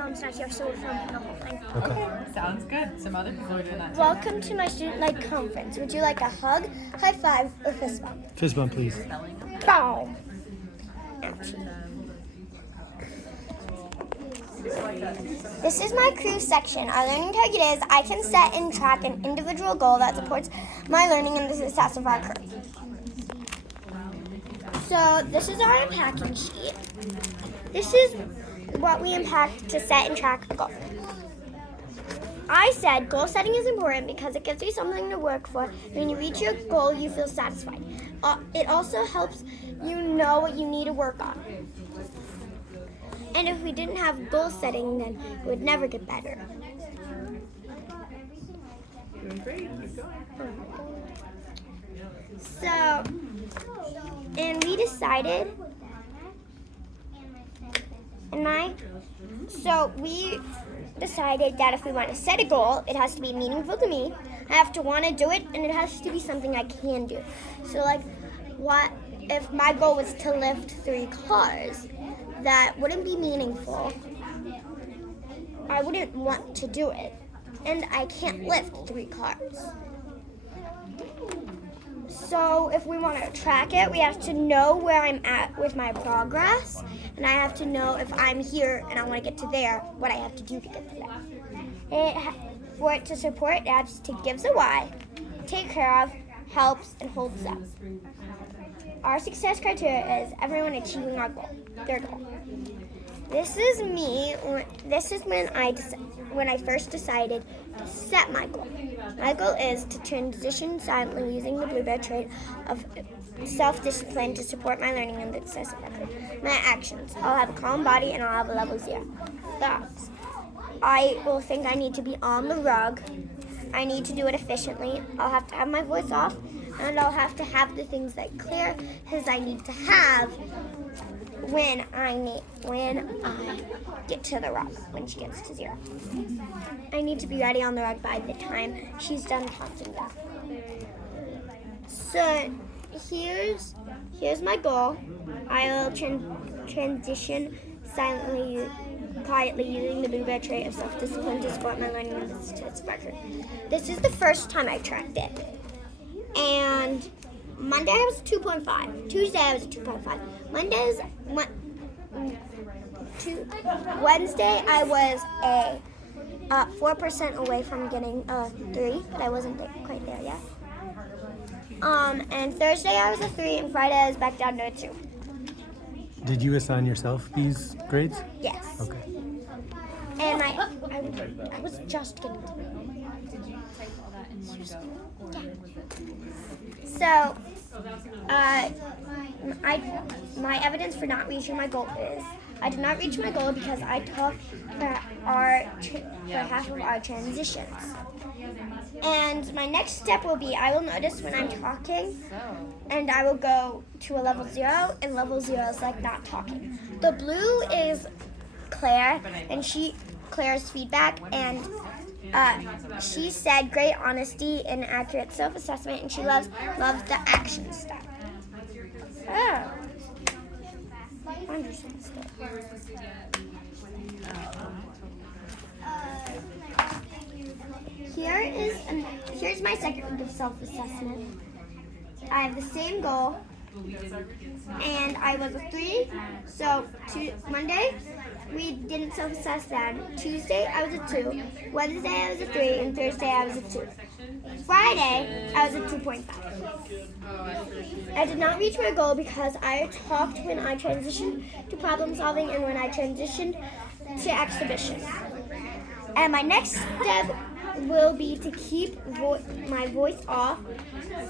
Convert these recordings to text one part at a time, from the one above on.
mom's not here, so we're filming the whole thing. Okay, sounds good. Some other people are doing that too. Welcome to my student life conference. Would you like a hug, high five, or fist bump? Fist bump, please. Boom. Ouchie. This is my crew section. Our learning target is I can set and track an individual goal that supports my learning and the success of our crew. So this is our unpacking sheet. This is what we unpacked to set and track a goal. I said goal setting is important because it gives you something to work for. When you reach your goal, you feel satisfied. It also helps you know what you need to work on. And if we didn't have goal setting, then it would never get better. Doing great. Keep going. So, and we decided, we decided that if we want to set a goal, it has to be meaningful to me. I have to want to do it, and it has to be something I can do. So, like, what if my goal was to lift 3 cars? That wouldn't be meaningful. I wouldn't want to do it, and I can't lift 3 cars. So if we want to track it, we have to know where I'm at with my progress, and I have to know if I'm here and I want to get to there, what I have to do to get to there. For it to support, it has to gives a why, take care of, helps, and holds up. Our success criteria is everyone achieving their goal. This is me. This is when I first decided to set my goal. My goal is to transition silently using the Bluebear trait of self-discipline to support my learning and the success of my career. My actions. I'll have a calm body and I'll have a level 0. Thoughts. I will think I need to be on the rug. I need to do it efficiently. I'll have to have my voice off. And I'll have to have the things that Claire says I need to have when I get to the rug, when she gets to 0. I need to be ready on the rug by the time she's done counting down. So here's my goal. I will transition silently, quietly using the Bluebear trait of self-discipline to support my learning and the success of my career. This is the first time I tracked it. And Monday I was a 2.5. Tuesday I was a 2.5. Wednesday I was a 4% away from getting a 3, but I wasn't quite there yet. And Thursday I was a 3, and Friday I was back down to a 2. Did you assign yourself these grades? Yes. Okay. And I was just getting to it. Did you type all that in one go? So, my evidence for not reaching my goal is I did not reach my goal because I talked for half of our transitions. And my next step will be I will notice when I'm talking, and I will go to a level 0, and level 0 is like not talking. The blue is Claire, and Claire's feedback, and she said great honesty and accurate self-assessment, and she loves the action stuff. Oh. Understand stuff. Here's my second week of self-assessment. I have the same goal, and I was a 3. So Monday we didn't self-assess then. Tuesday I was a 2. Wednesday I was a 3, and Thursday I was a 2. Friday I was a 2.5. I did not reach my goal because I talked when I transitioned to problem solving and when I transitioned to exhibition. And my next step will be to keep my voice off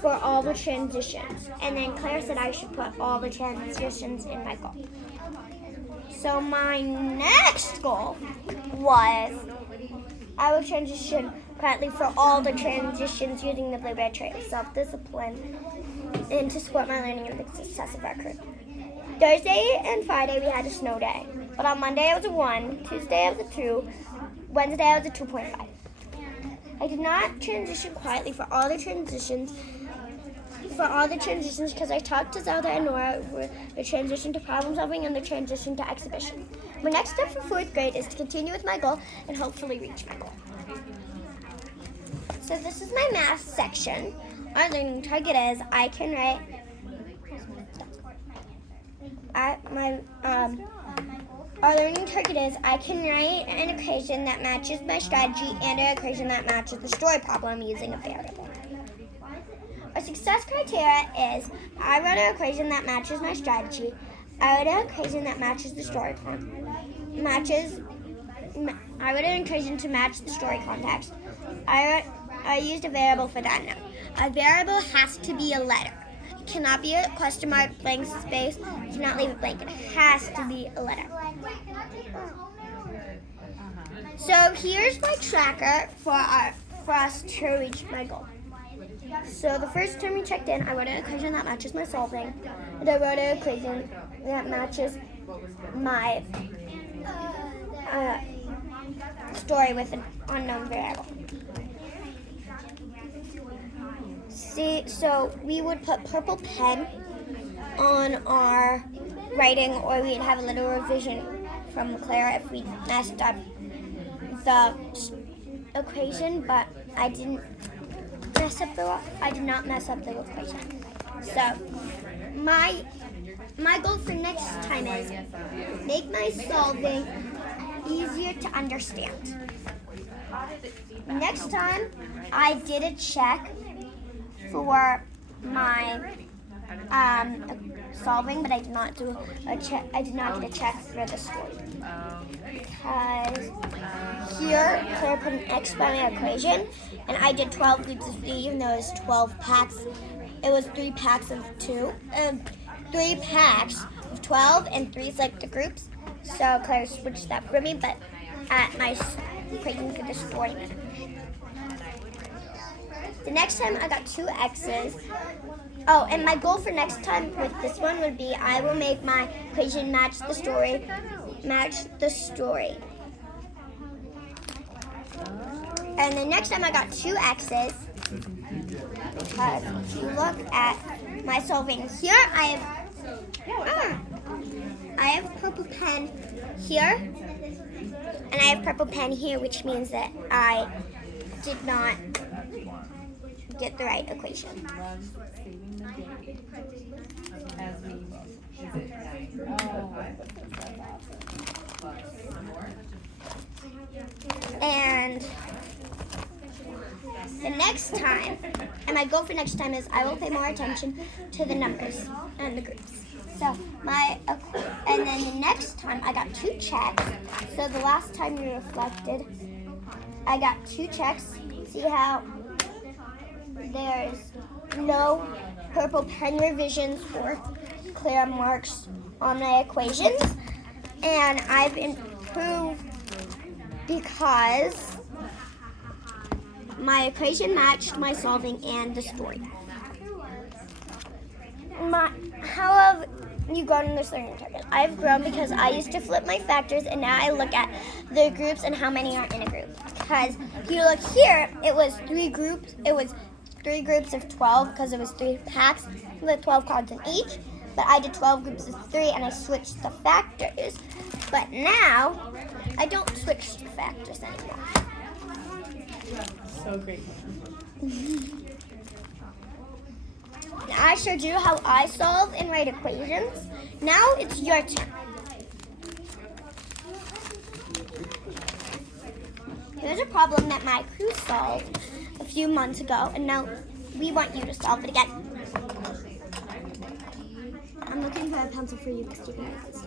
for all the transitions. And then Claire said I should put all the transitions in my goal. So my next goal was I will transition quietly for all the transitions using the Bluebear trait of self-discipline and to support my learning and the success of our career. Thursday and Friday we had a snow day. But on Monday I was a 1, Tuesday I was a 2, Wednesday I was a 2.5. I did not transition quietly for all the transitions because I talked to Zelda and Nora for the transition to problem solving and the transition to exhibition. My next step for 4th grade is to continue with my goal and hopefully reach my goal. So this is my math section. Our learning target is I can write our learning target is I can write an equation that matches my strategy and an equation that matches the story problem using a variable. Our success criteria is I wrote an equation that matches my strategy. I wrote an equation that matches the story I wrote an equation to match the story context. I used a variable for that now. A variable has to be a letter. It cannot be a question mark, blank space. You cannot leave it blank. It has to be a letter. So here's my tracker for us to reach my goal. So the first time we checked in, I wrote an equation that matches my solving, and I wrote an equation that matches my story with an unknown variable. See, so we would put purple pen on our writing, or we'd have a little revision from Clara if we messed up the equation, but I did not mess up the equation. So my goal for next time is make my solving easier to understand. Next time I did a check for my solving, but I did not do a check. I did not get a check for the story because here Claire put an X by my equation, and I did 12 groups of 3, even though it was 12 packs. It was 3 packs of 2, 3 packs of 12, and 3 is like the groups. So Claire switched that for me, but at my equation for this 40 minutes. The next time I got 2 X's. Oh, and my goal for next time with this one would be I will make my equation match the story. And the next time I got 2 X's, because if you look at my solving here, I have purple pen here, and I have purple pen here, which means that I did not get the right equation. And the next time, and my goal for next time is I will pay more attention to the numbers and the groups. So and then the next time I got 2 checks. So the last time we reflected, I got 2 checks. See how there's no purple pen revisions or clear marks on my equations, and I've improved because my equation matched my solving and the story. How have you grown in this learning target? I've grown because I used to flip my factors, and now I look at the groups and how many are in a group. Because if you look here, it was 3 groups. It was 3 groups of 12 because it was 3 packs with 12 cards in each. But I did 12 groups of 3 and I switched the factors. But now I don't switch the factors anymore. So great. I showed you how I solve and write equations. Now it's your turn. Here's a problem that my crew solved a few months ago, and now we want you to solve it again. I'm looking for a pencil for you because you can write this.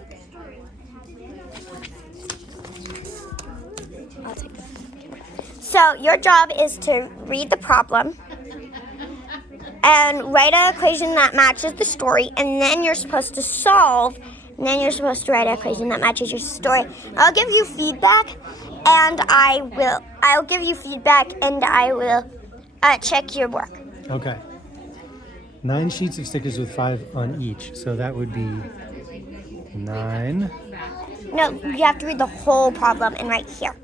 I'll take this. So your job is to read the problem and write an equation that matches the story, and then you're supposed to solve, and then you're supposed to write an equation that matches your story. I'll give you feedback, and I'll give you feedback, and I will check your work. Okay. 9 sheets of stickers with 5 on each. So that would be 9. No, you have to read the whole problem and write here.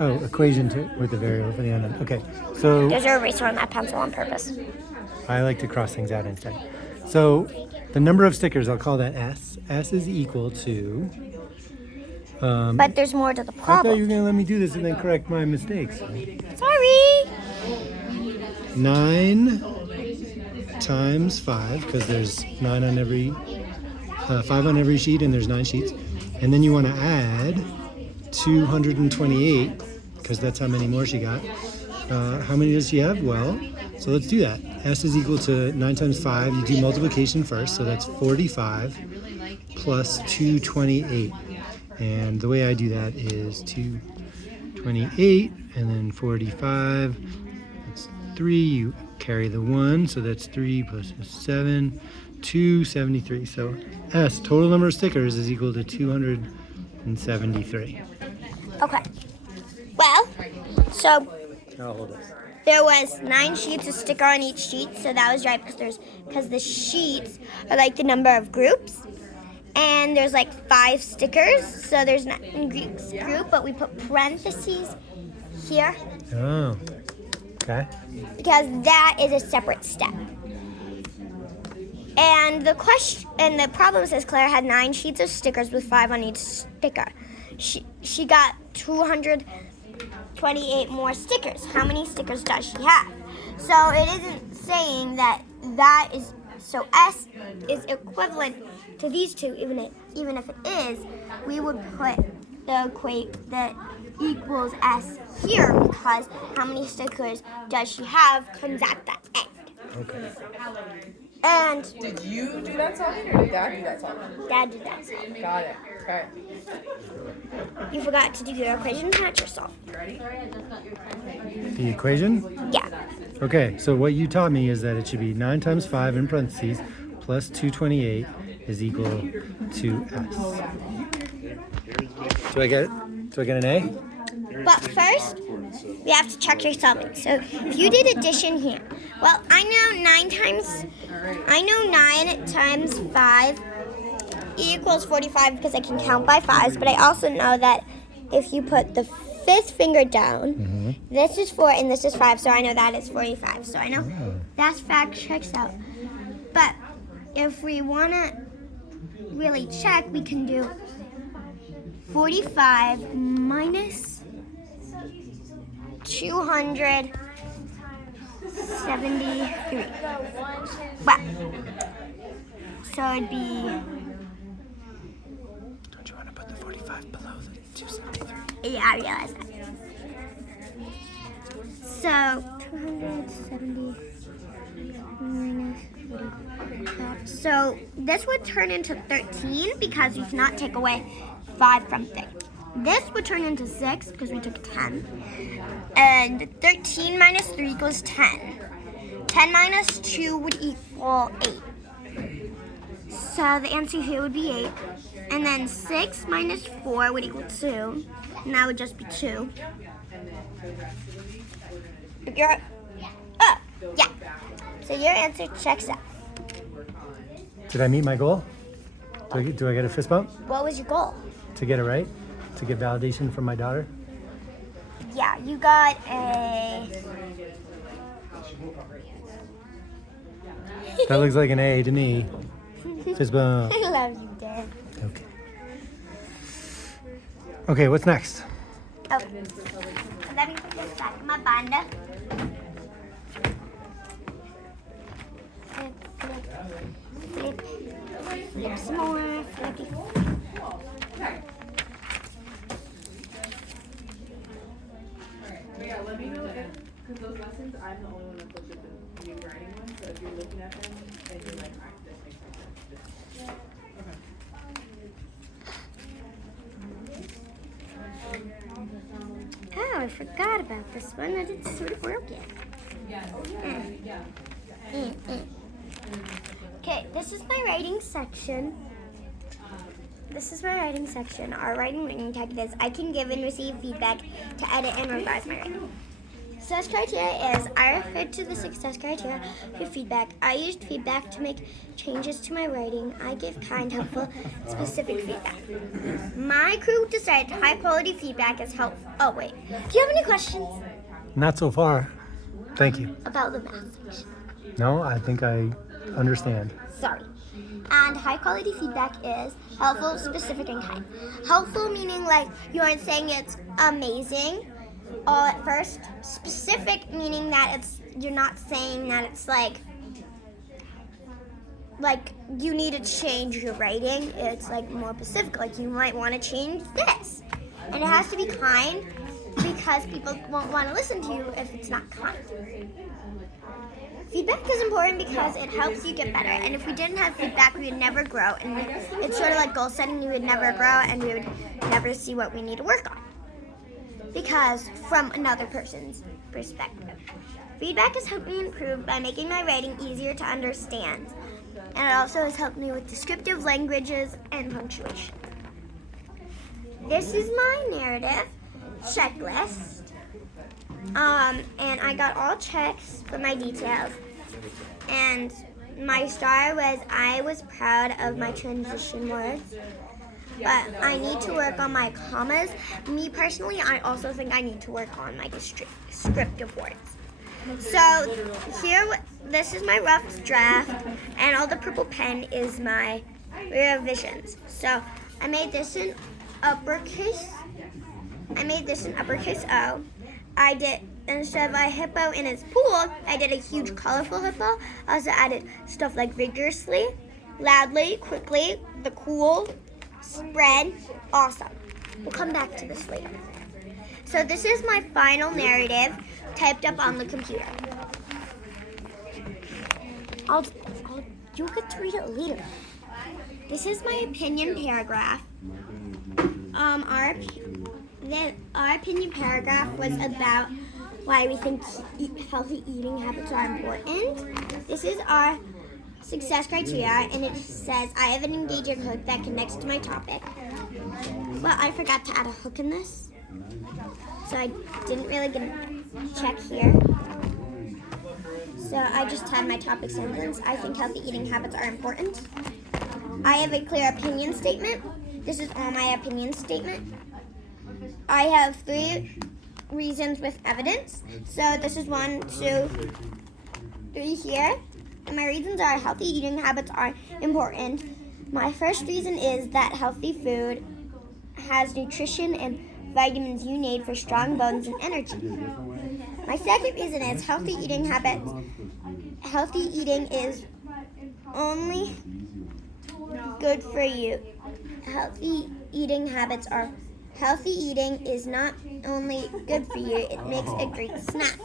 Oh, equation with the variable for the unknown. Okay. So There's an eraser on that pencil on purpose. I like to cross things out instead. So the number of stickers, I'll call that S. S is equal to But there's more to the I thought you problem. were going to let me do this and then correct my mistakes. Sorry. 9 times 5, because there's 9 on every, 5 on every sheet, and there's 9 sheets. And then you want to add 228, because that's how many more she got. How many does she have? Well, so let's do that. S is equal to 9 times 5. You do multiplication first, so that's 45 plus 228. And the way I do that is 228 and then 45. That's 3. You carry the 1, so that's 3 plus 7, 273. So S, total number of stickers, is equal to 273. Okay. Well, so Now hold this. there was 9 sheets of sticker on each sheet, so that was right because the sheets are like the number of groups, and there's like 5 stickers, so there's 9 group, but we put parentheses here Oh, okay. because that is a separate step. And the problem says Claire had 9 sheets of stickers with 5 on each sticker. She got 228 more stickers. How many stickers does she have? So it isn't saying that is, so S is equivalent to these two, even if it is, we would put the equals S here because how many stickers does she have comes at the end. Okay. And Did you do that solving or did Dad do that solving? Dad did that solve. Got it. Okay. You forgot to do your equation match yourself. The equation? Yeah. Okay, so what you taught me is that it should be 9 times 5 in parentheses plus 228 is equal to S. Do I get an A? But first, we have to check your solving. So if you did addition here, well, I know 9 times 5 equals 45 because I can count by 5s, but I also know that if you put the 5th finger down, this is 4 and this is 5, so I know that is 45. So I know that fact checks out. But if we want to really check, we can do 45 minus 273. Well, so it'd be, Don't you want to put the 45 below the 273? yeah, I realize that. So 270 minus 45. So this would turn into 13 because we cannot take away 5 from thing. This would turn into 6 because we took 10. And 13 minus 3 equals 10. 10 minus 2 would equal 8. So the answer here would be 8. And then 6 minus 4 would equal 2. And that would just be 2. Yeah. So your answer checks out. Did I meet my goal? Do I get a fist bump What was your goal? to get it right? To get validation from my daughter? Yeah, you got a... That looks like an A to me. Fist bump. I love you, Dad. Okay. Okay, what's next? Okay. Let me put this back in my binder. Flip some more. Flippy. Yeah, let me know because those lessons, I'm the only one that pushes the new writing ones. So if you're looking at them and you're like, this makes sense. Oh, I forgot about this one. I didn't sort of broke it. Okay, this is my writing section. Our writing learning tag is I can give and receive feedback to edit and revise my writing. Success criteria is I referred to the success criteria for feedback. I used feedback to make changes to my writing. I gave kind, helpful, specific feedback. My crew decided high quality feedback is helpful. Oh wait, do you have any questions Not so far. Thank you. about the math section? No, I think I understand. Sorry. And high quality feedback is helpful, specific, and kind. Helpful meaning like you aren't saying it's amazing all at first. Specific meaning that you're not saying that it's like you need to change your writing. It's like more specific, like you might want to change this. And it has to be kind because people won't want to listen to you if it's not kind. Feedback is important because it helps you get better. And if we didn't have feedback, we would never grow. And it's sort of like goal setting. You would never grow and we would never see what we need to work on. Because from another person's perspective. Feedback has helped me improve by making my writing easier to understand. And it also has helped me with descriptive languages and punctuation. This is my narrative checklist. And I got all checks for my details. And my star was I was proud of my transition words. But I need to work on my commas. Me personally, I also think I need to work on my descriptive words. So this is my rough draft, and all the purple pen is my revisions. So I made this in uppercase. O. I did, instead of a hippo in its pool, I did a huge colorful hippo. I also added stuff like vigorously, loudly, quickly, the cool, spread, awesome. We'll come back to this later. So this is my final narrative typed up on the computer. You'll get to read it later. This is my opinion paragraph. Our opinion paragraph was about why we think healthy eating habits are important. This is our success criteria, and it says I have an engaging hook that connects to my topic. But I forgot to add a hook in this, so I didn't really get a check here. So I just had my topic sentence. I think healthy eating habits are important. I have a clear opinion statement. This is all my opinion statement. I have 3 reasons with evidence. So this is 1, 2, 3 here. And my reasons are healthy eating habits are important. My first reason is that healthy food has nutrition and vitamins you need for strong bones and energy. My second reason is healthy eating is only good for you. Healthy eating is not only good for you, it makes a great snack.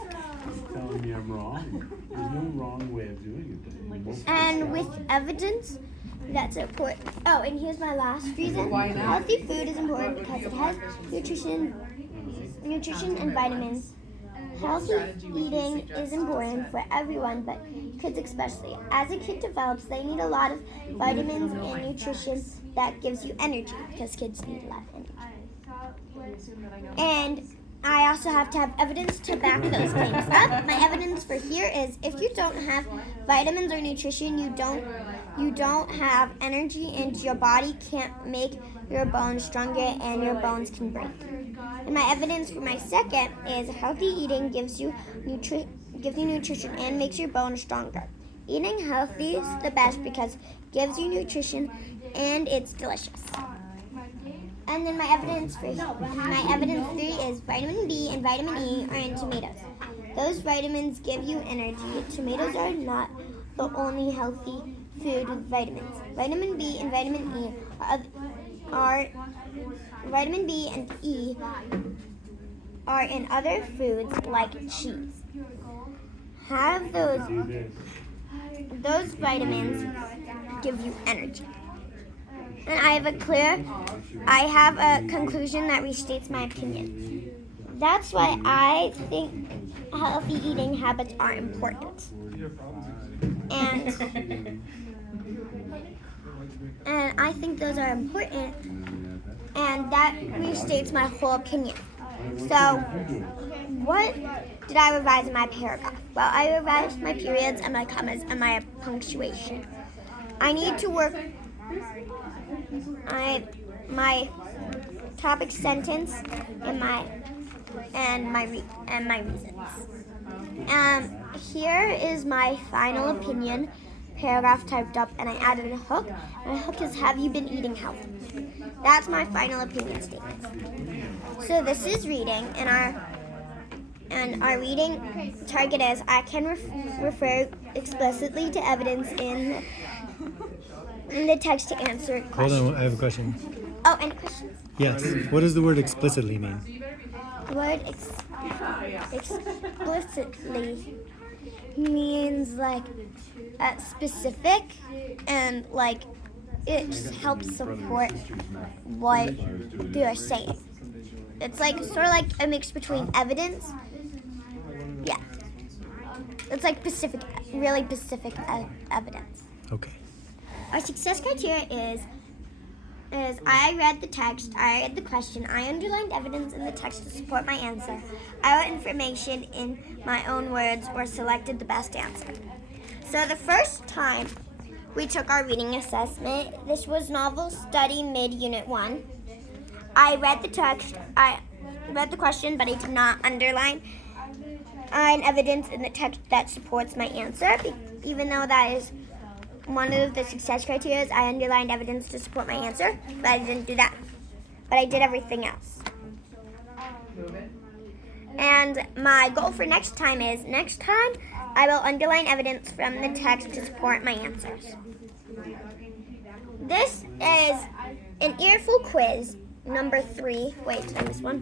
Telling me I'm wrong. There's no wrong way of doing it. And with evidence, that's important. Oh, and here's my last reason. Healthy food is important because it has nutrition and vitamins. Healthy eating is important for everyone, but kids especially. As a kid develops, they need a lot of vitamins and nutrition that gives you energy, because kids need a lot of energy. And I also have to have evidence to back those claims up. My evidence for here is if you don't have vitamins or nutrition, you don't have energy, and your body can't make your bones stronger and your bones can break. And my evidence for my second is healthy eating gives you nutrition and makes your bones stronger. Eating healthy is the best because it gives you nutrition and it's delicious. And then my evidence 3 is vitamin B and vitamin E are in tomatoes. Those vitamins give you energy. Tomatoes are not the only healthy food with vitamins. Vitamin B and E are in other foods like cheese. Have those vitamins give you energy. And I have a conclusion that restates my opinion. That's why I think healthy eating habits are important. And I think those are important, and that restates my whole opinion. So, what did I revise in my paragraph? Well, I revised my periods and my commas and my punctuation. I need to work my topic sentence and my reasons. Here is my final opinion paragraph typed up, and I added a hook. My hook is, have you been eating healthy? That's my final opinion statement. So this is reading, and our reading target is, I can refer explicitly to evidence in the text to answer Hold questions. on, I have a question. Oh, any questions? Yes. What does the word explicitly mean? The word explicitly means like specific, and like it just helps support what they're saying. It's like sort of like a mix between evidence. Yeah. It's like really specific evidence. Okay. Our success criteria is I read the text, I read the question, I underlined evidence in the text to support my answer, I wrote information in my own words, or selected the best answer. So the first time we took our reading assessment, this was Novel Study Mid Unit 1. I read the text, I read the question, but I did not underline evidence in the text that supports my answer, even though that is one of the success criteria. I underlined evidence to support my answer, but I didn't do that. But I did everything else. And my goal for next time is, next time I will underline evidence from the text to support my answers. This is an earful quiz number 3. Wait, did I miss one?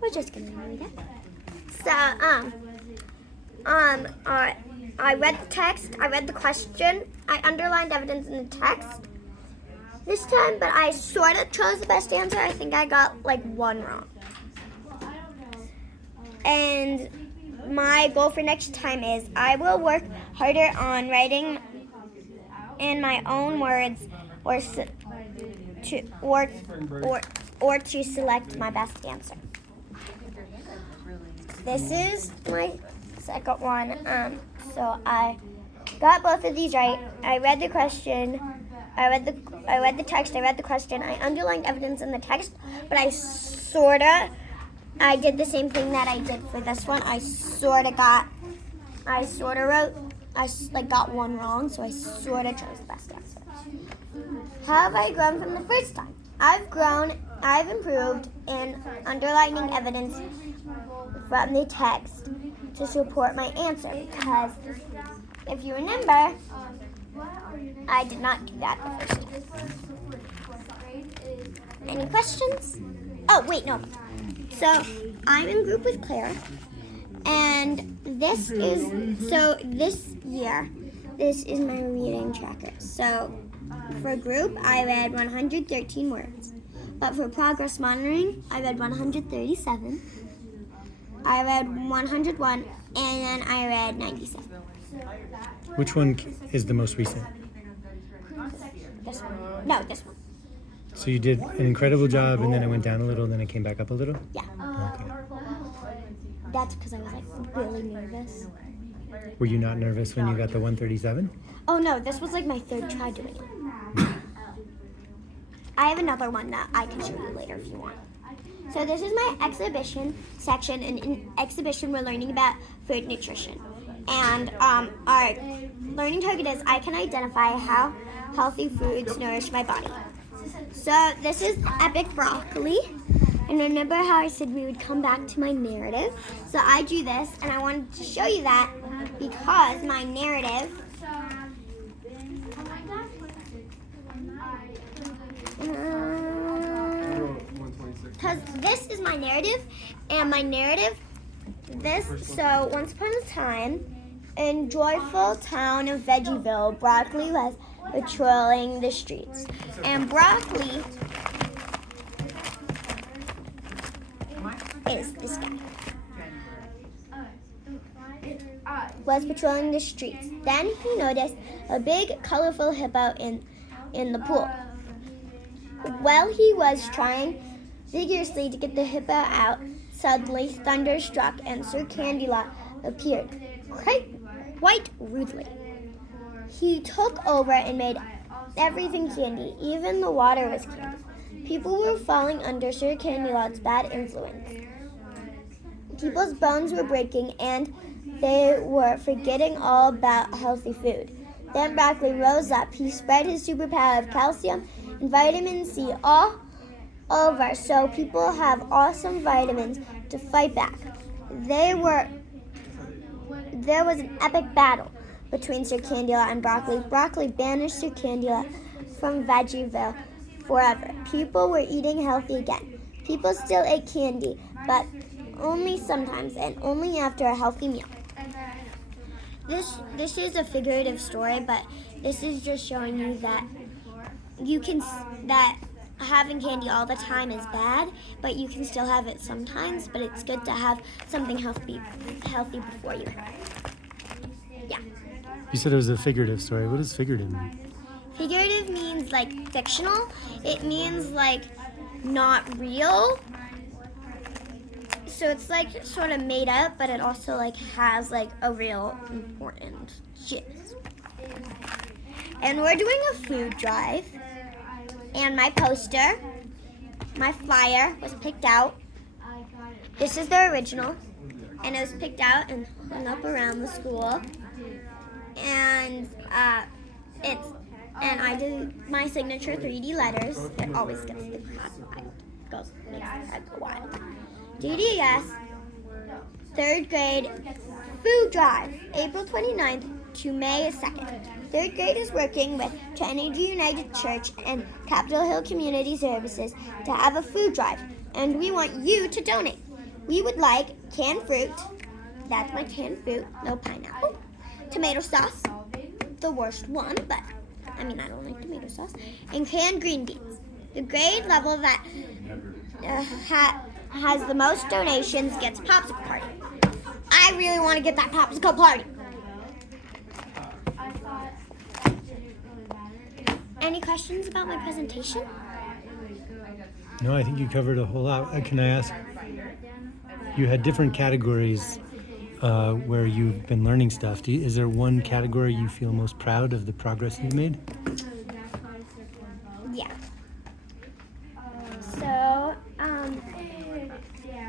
We're just gonna read it. So, I read the text, I read the question, I underlined evidence in the text this time, but I sort of chose the best answer. I think I got like 1 wrong. And my goal for next time is I will work harder on writing in my own words, or to select my best answer. This is my second one. So I got both of these right. I read the question, I read the text, I read the question, I underlined evidence in the text, but I did the same thing that I did for this one. I got 1 wrong, so I sort of chose the best answer. How have I grown from the first time? I've improved in underlining evidence from the text to support my answer, because if you remember, I did not do that the first time. Any questions? Oh, wait, no. So I'm in group with Claire, and this year, this is my reading tracker. So for group, I read 113 words, but for progress monitoring, I read 137. I read 101, and then I read 97. Which one is the most recent? This one. No, this one. So you did an incredible job, and then it went down a little, then it came back up a little? Yeah. Okay. That's because I was like really nervous. Were you not nervous when you got the 137? Oh no, this was like my 3rd try doing it. I have another one that I can show you later if you want. So this is my exhibition section, and in exhibition we're learning about food nutrition. And our learning target is I can identify how healthy foods nourish my body. So this is epic broccoli. And remember how I said we would come back to my narrative? So I drew this, and I wanted to show you that because my narrative because this is my narrative, and my narrative, so once upon a time, in joyful town of Veggieville, Broccoli was patrolling the streets. And Broccoli is this guy. Was patrolling the streets. Then he noticed a big, colorful hippo in the pool. While he was trying vigorously to get the hippo out, suddenly thunder struck and Sir Candy-Lot appeared, quite rudely. He took over and made everything candy, even the water was candy. People were falling under Sir Candy-Lot's bad influence. People's bones were breaking, and They were forgetting all about healthy food. Then Broccoli rose up. He spread his superpower of calcium and vitamin C all over so people have awesome vitamins to fight back. There was an epic battle between Sir Candula and Broccoli. Broccoli banished Sir Candula from Veggieville forever. People were eating healthy again. People still ate candy, but only sometimes and only after a healthy meal. This is a figurative story, but this is just showing you that that having candy all the time is bad, but you can still have it sometimes, but it's good to have something healthy before you have it. Yeah. You said it was a figurative story. What does figurative mean? Figurative means like fictional. It means like not real. So it's like sort of made up, but it also like has like a real important gist. And we're doing a food drive. And my poster, my flyer was picked out. This is the original. And it was picked out and hung up around the school. And I do my signature 3D letters. It always gets the crap. Makes the head go wild. DDS, 3rd grade food drive, April 29th to May 2nd. 3rd grade is working with Trinity United Church and Capitol Hill Community Services to have a food drive, and we want you to donate. We would like canned fruit, that's my canned fruit, no pineapple, tomato sauce, the worst one, but I don't like tomato sauce, and canned green beans. The grade level that has the most donations gets a popsicle party. I really want to get that popsicle party. Any questions about my presentation? No, I think you covered a whole lot. Can I ask? You had different categories where you've been learning stuff. Is there one category you feel most proud of the progress you've made? Yeah. So,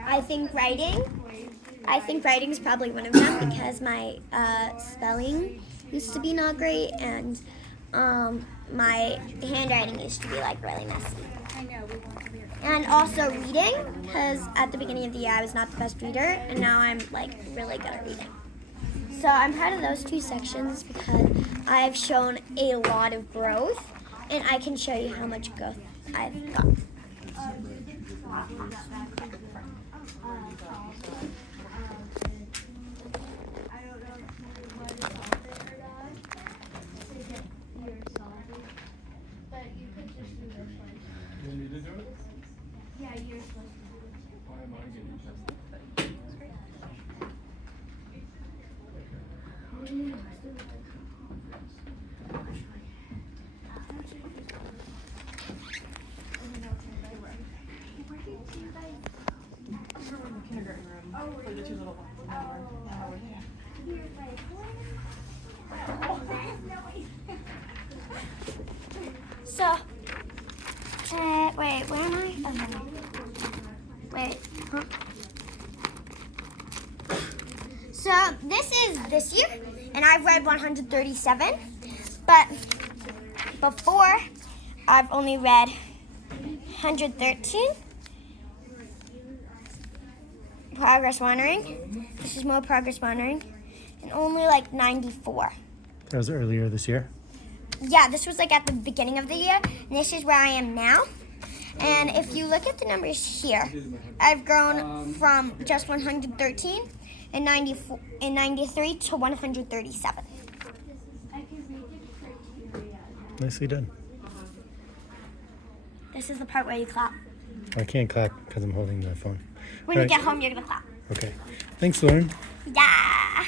I think writing is probably one of them because my spelling used to be not great and my handwriting used to be like really messy. And also reading, because at the beginning of the year I was not the best reader, and now I'm like really good at reading. So I'm proud of those 2 sections because I've shown a lot of growth, and I can show you how much growth I've got. So, wait, where am I? Oh, no. Wait, huh? So, this is this year, and I've read 137, but before, I've only read 113. Progress monitoring. This is more progress monitoring, and only like 94. That was earlier this year. Yeah, this was like at the beginning of the year, and this is where I am now. And if you look at the numbers here, I've grown from just 113 in 93 to 137. Nicely done. This is the part where you clap. I can't clap because I'm holding the phone. When All you right. get home, you're gonna clap. Okay. Thanks, Lauren. Yeah.